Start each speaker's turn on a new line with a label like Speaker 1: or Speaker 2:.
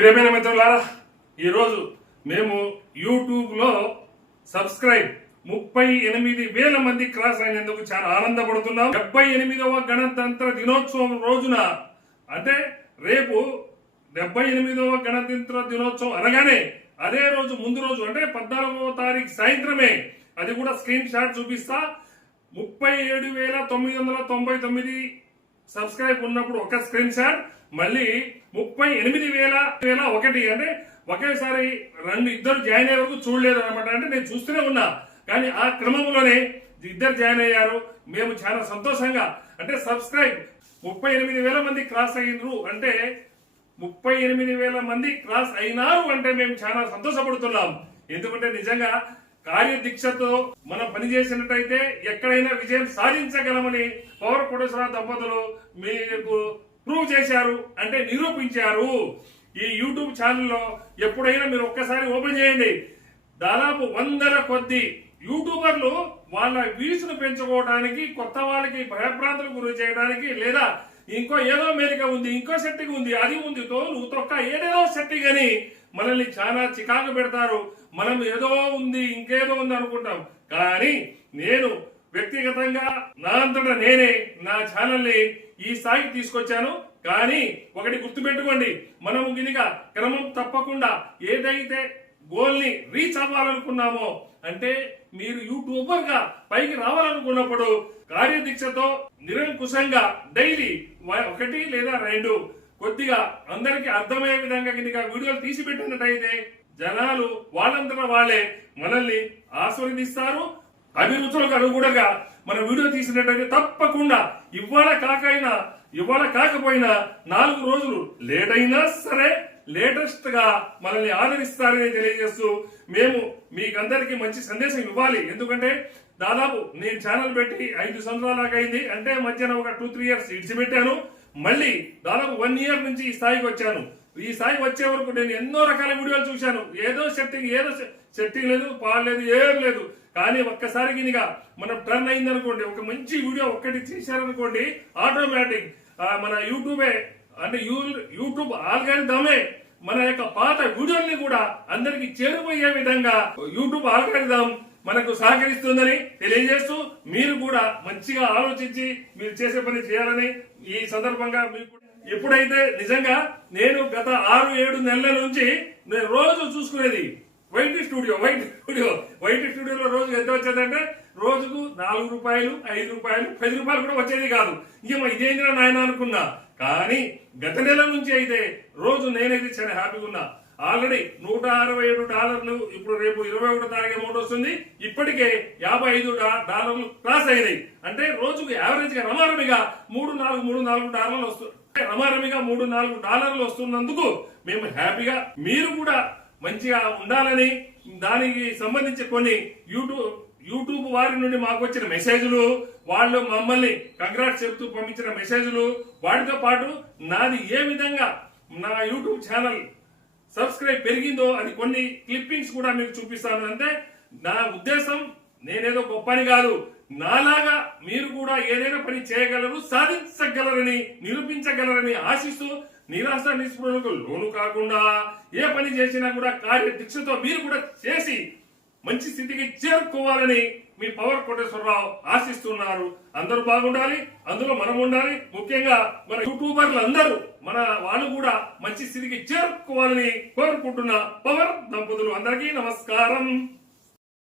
Speaker 1: ప్రియమైన మిత్రులారా ఈరోజు మేము యూట్యూబ్లో సబ్స్క్రైబ్ ముప్పై ఎనిమిది వేల మంది క్రాస్ అయినందుకు చాలా ఆనందపడుతున్నాం. డెబ్బై ఎనిమిదవ గణతంత్ర దినోత్సవం రోజున అంటే రేపు డెబ్బై ఎనిమిదవ గణతంత్ర దినోత్సవం అనగానే అదే రోజు ముందు రోజు అంటే పద్నాలుగవ తారీఖు సాయంత్రమే అది కూడా స్క్రీన్ షాట్ చూపిస్తా. ముప్పై ఏడు వేల తొమ్మిది వందల తొంభై తొమ్మిది సబ్స్క్రైబ్ ఉన్నప్పుడు ఒక స్క్రీన్ షాట్ మళ్ళీ ముప్పై ఎనిమిది వేల వేల ఒకటి. అంటే ఒకేసారి రెండు ఇద్దరు జాయిన్ అయ్యే వరకు చూడలేదు అనమాట. అంటే నేను చూస్తూనే ఉన్నా. కానీ ఆ క్రమంలోనే ఇద్దరు జాయిన్ అయ్యారు. మేము చాలా సంతోషంగా అంటే సబ్స్క్రైబ్ ముప్పై ఎనిమిది వేల మంది క్రాస్ అయినరు అంటే ముప్పై ఎనిమిది వేల మంది క్రాస్ అయినారు అంటే మేము చాలా సంతోషపడుతున్నాం. ఎందుకంటే నిజంగా కార్యదీక్షతో మనం పనిచేసినట్టయితే ఎక్కడైనా విజయం సాధించగలమని పవర్ కోటేశ్వర దంపతులు మీకు ప్రూవ్ చేశారు అంటే నిరూపించారు. ఈ యూట్యూబ్ ఛానల్లో ఎప్పుడైనా మీరు ఒక్కసారి ఓపెన్ చేయండి. దాదాపు వందల కొద్ది యూట్యూబర్లు వాళ్ళ వ్యూస్ను పెంచుకోవడానికి కొత్త వాళ్ళకి భయభ్రాంతులకు గురి చేయడానికి లేదా ఇంకో ఏదో మేరిక ఉంది ఇంకో సెట్టింగ్ ఉంది అది ఉంది తో నువ్వు తొక్క ఏదేదో సెట్టింగ్ అని మనల్ని చాలా చికాకు పెడతారు. మనం ఏదో ఉంది ఇంకేదో ఉంది అనుకుంటాం. కానీ నేను వ్యక్తిగతంగా నా అంతటా నేనే నా ఛానల్ని ఈ స్థాయికి తీసుకొచ్చాను. కానీ ఒకటి గుర్తుపెట్టుకోండి. మనం గినిక క్రమం తప్పకుండా ఏదైతే గోల్ని రీచ్ అవ్వాలనుకున్నామో అంటే మీరు యూట్యూబర్గా పైకి రావాలనుకున్నప్పుడు కార్యదీక్షతో నిరంకుశంగా డైలీ ఒకటి లేదా రెండు కొద్దిగా అందరికి అర్థమయ్యే విధంగా కింద వీడియోలు తీసి పెట్టినట్టయితే జనాలు వాళ్ళంతటా వాళ్ళే మనల్ని ఆస్వాదిస్తారు. అభిరుచులకు అనుగుణంగా మన వీడియో తీసినట్టయితే తప్పకుండా ఇవాళ కాకైనా ఇవాళ కాకపోయినా నాలుగు రోజులు లేట్ అయినా సరే లేటెస్ట్గా మనల్ని ఆదరిస్తారని తెలియజేస్తూ మేము మీకందరికి మంచి సందేశం ఇవ్వాలి. ఎందుకంటే దాదాపు నేను ఛానల్ పెట్టి ఐదు సంవత్సరాలకు అయింది. అంటే మధ్యాహ్నం ఒక టూ త్రీ ఇయర్స్ ఇడిచిపెట్టాను. మళ్ళీ దాదాపు వన్ ఇయర్ నుంచి ఈ స్థాయికి వచ్చాను. ఈ స్థాయికి వచ్చే వరకు నేను ఎన్నో రకాల వీడియోలు చూశాను. ఏదో సెట్టింగ్ ఏదో సెట్టింగ్ లేదు పాడలేదు ఏం లేదు. కానీ ఒక్కసారి గినిగా మనం టర్న్ అయింది అనుకోండి ఒక మంచి వీడియో ఒక్కటి తీశారనుకోండి ఆటోమేటిక్ మన యూట్యూబే అంటే యూట్యూబ్ ఆల్గారిథమే మన యొక్క పాత వీడియోల్ని కూడా అందరికి చేరుపోయే విధంగా యూట్యూబ్ ఆల్గారిథం మనకు సహకరిస్తుందని తెలియజేస్తూ మీరు కూడా మంచిగా ఆలోచించి మీరు చేసే పని చేయాలని ఈ సందర్భంగా మీకు ఎప్పుడైతే నిజంగా నేను గత ఆరు ఏడు నెలల నుంచి నేను రోజు చూసుకునేది white studio white studio. White స్టూడియోలో రోజు ఎంత వచ్చేదంటే రోజుకు నాలుగు రూపాయలు ఐదు రూపాయలు పది రూపాయలు కూడా వచ్చేది కాదు. ఇంకేమో ఇదేంటిరా నాయన అనుకున్నా. కానీ గత నెల నుంచి అయితే రోజు నేనైతే చాలా హ్యాపీగా ఉన్నా. ఆల్రెడీ నూట అరవై ఏడు డాలర్లు ఇప్పుడు రేపు ఇరవై ఒకటో తారీఖు అమౌంట్ వస్తుంది. ఇప్పటికే యాభై ఐదు డాలర్లు క్రాస్ అయినాయి. అంటే రోజుకు యావరేజ్గా రమారమిగా మూడు నాలుగు మూడు నాలుగు డాలర్లు వస్తుంది రమారమిగా మూడు నాలుగు డాలర్లు వస్తున్నందుకు మేము హ్యాపీగా మీరు కూడా మంచిగా ఉండాలని దానికి సంబంధించి కొన్ని యూట్యూబ్ యూట్యూబ్ వారి నుండి మాకు వచ్చిన మెసేజ్లు వాళ్ళు మమ్మల్ని కంగ్రాట్స్ చెప్తూ పంపించిన మెసేజ్లు వాటితో పాటు నాది ఏ విధంగా నా యూట్యూబ్ ఛానల్ సబ్స్క్రైబ్ పెరిగిందో అది కొన్ని క్లిప్పింగ్స్ కూడా మీకు చూపిస్తాను. అంటే నా ఉద్దేశం నేనేదో గొప్పని కాదు. నాలాగా మీరు కూడా ఏదైనా పని చేయగలరు సాధించగలరని నిరూపించగలరని ఆశిస్తూ నిరాశ నిస్పృహలకు లోను కాకుండా ఏ పని చేసినా కూడా కార్యదీక్షతో మీరు కూడా చేసి మంచి స్థితికి చేరుకోవాలని మీ పవర్ కోటేశ్వరరావు ఆశిస్తున్నారు. అందరూ బాగుండాలి అందులో మనం ఉండాలి ముఖ్యంగా మన యూట్యూబర్లు అందరూ మన వాళ్ళు కూడా మంచి స్థితికి చేరుకోవాలని కోరుకుంటున్న పవర్ దంపతులు అందరికీ నమస్కారం.